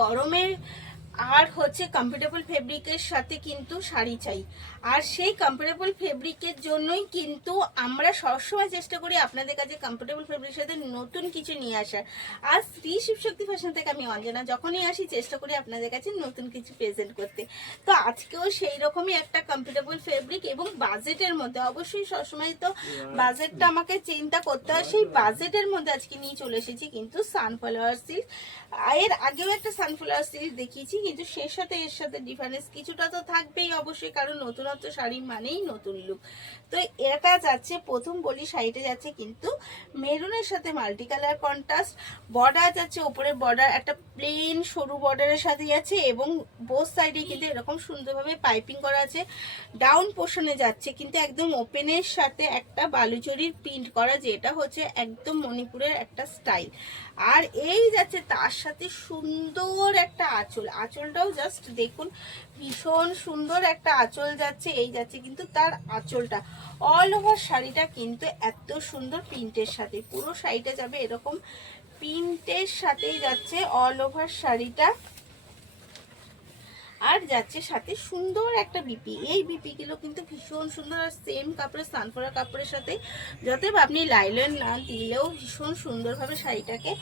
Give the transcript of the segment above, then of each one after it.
গরমের আর হচ্ছে কমফোর্টেবল ফেব্রিকের সাথে কিন্তু শাড়ি চাই। আর সেই কমফোর্টেবল ফেব্রিকের জন্যই কিন্তু আমরা সবসময় চেষ্টা করি আপনাদের কাছে কমফোর্টেবল ফেব্রিকের সাথে নতুন কিছু নিয়ে আসার। আর শ্রী শিবশক্তি ফ্যাশন থেকে আমি অঞ্জনা, যখনই আসি চেষ্টা করি আপনাদের কাছে নতুন কিছু প্রেজেন্ট করতে। তো আজকেও সেই রকমই একটা কমফোর্টেবল ফেব্রিক এবং বাজেটের মধ্যে, অবশ্যই সবসময় তো বাজেটটা আমাকে চিন্তা করতে হয়, সেই বাজেটের মধ্যে আজকে নিয়ে চলে এসেছি কিন্তু সানফ্লাওয়ার সিল্ক। এর আগেও একটা সানফ্লাওয়ার সিল্ক দেখিয়েছি, কিন্তু এর সাথে ডিফারেন্স কিছুটা তো থাকবেই অবশ্যই, কারণ নতুনত্ব শাড়ি মানেই নতুন লুক। তো এটা যাচ্ছে, প্রথম বলি শাড়িটা যাচ্ছে কিন্তু মেরুনের সাথে মাল্টি কালার কন্ট্রাস্ট, বর্ডার যাচ্ছে ওপরে বর্ডার একটা প্লেন সরু বর্ডারের সাথে যাচ্ছে এবং বোথ সাইডে কিন্তু এরকম সুন্দরভাবে পাইপিং করা আছে। ডাউন পোর্শনে যাচ্ছে কিন্তু একদম ওপেনের সাথে একটা বালুচরির প্রিন্ট করা, যেটা হচ্ছে একদম মণিপুরের একটা স্টাইল। আর এই যাচ্ছে তার সাথে সুন্দর একটা আঁচল, আঁচলটাও জাস্ট দেখুন, ভীষণ সুন্দর একটা আঁচল যাচ্ছে। এই যাচ্ছে কিন্তু তার আঁচলটা, অল ওভার শাড়িটা কিন্তু এত সুন্দর প্রিন্টের সাথে, পুরো শাড়িটা যাবে এরকম প্রিন্টের সাথেই যাচ্ছে অল ওভার শাড়িটা। আর যাচ্ছে সাথে সুন্দর একটা বিপি, এই বিপি গুলো কিন্তু ভীষণ সুন্দর। আর সেম কাপড়ের সানফ্লাওয়ার কাপড়ের সাথে যাতে আপনি লাইলন না দিলেও ভীষণ সুন্দরভাবে শাড়িটাকে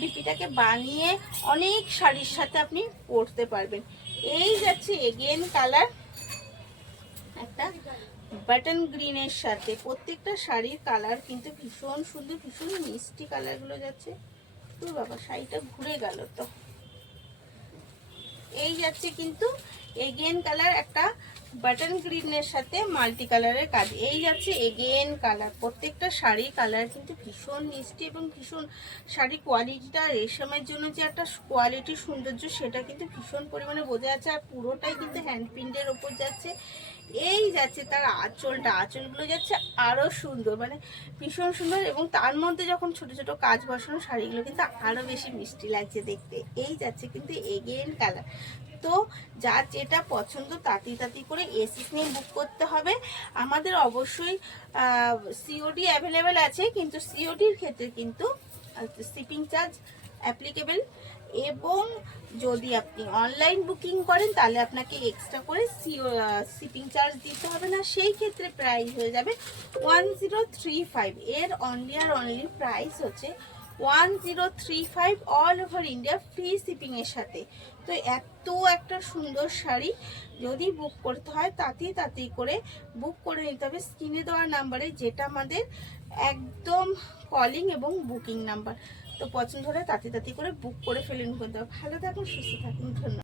বিপিটাকে বানিয়ে অনেক শাড়ির সাথে আপনি পরতে পারবেন। এই যাচ্ছে এগেন কালার একটা বাটন গ্রিনের সাথে, প্রত্যেকটা শাড়ির কালার কিন্তু ভীষণ সুন্দর, ভীষণ মিষ্টি কালারগুলো যাচ্ছে। তো বাবা শাড়িটা ঘুরে গেল তো। এই যাচ্ছে কিন্তু এগেন কালার একটা বাটন গ্রিনের সাথে মাল্টি কালারের কাজ। এই যাচ্ছে এগেন কালার, প্রত্যেকটা শাড়ির কালার কিন্তু ভীষণ মিষ্টি এবং ভীষণ শাড়ির কোয়ালিটিটা, রেশমের জন্য যে একটা কোয়ালিটি সৌন্দর্য সেটা কিন্তু ভীষণ পরিমাণে বোঝা যাচ্ছে। আর পুরোটাই কিন্তু হ্যান্ড প্রিন্টের ওপর যাচ্ছে। এই যাচ্ছে তার আঁচলটা, আঁচলগুলো যাচ্ছে আরো সুন্দর, মানে ভীষণ সুন্দর, এবং তার মধ্যে যখন ছোট ছোট কাজ বসানো শাড়িগুলো কিন্তু আরো বেশি মিষ্টি লাগছে দেখতে। এই যাচ্ছে কিন্তু এগেন কালার। তো যার যেটা পছন্দ তাতি করে এসিস নিয়ে বুক করতে হবে। আমাদের অবশ্যই সিওডি অ্যাভেলেবেল আছে, কিন্তু সিওডির ক্ষেত্রে কিন্তু শিপিং চার্জ অ্যাপ্লিকেবল, এবং যদি আপনি অনলাইন বুকিং করেন তাহলে আপনাকে এক্সট্রা করে শিপিং চার্জ দিতে হবে না, সেই ক্ষেত্রে প্রাইস হয়ে যাবে 1035। এর অনলি আর অনলি প্রাইস হচ্ছে 1035 all over India, free shipping এর সাথে। তো এত একটা সুন্দর শাড়ি যদি বুক করতে হয় তাড়াতাড়ি করে বুক করে নিতে হবে স্ক্রিনে দেওয়ার নাম্বারে, যেটা আমাদের একদম কলিং এবং বুকিং নাম্বার। তো পছন্দ হলে তাড়াতাড়ি করে বুক করে ফেলুন। ভালো থাকুন, সুস্থ থাকুন, ধন্যবাদ।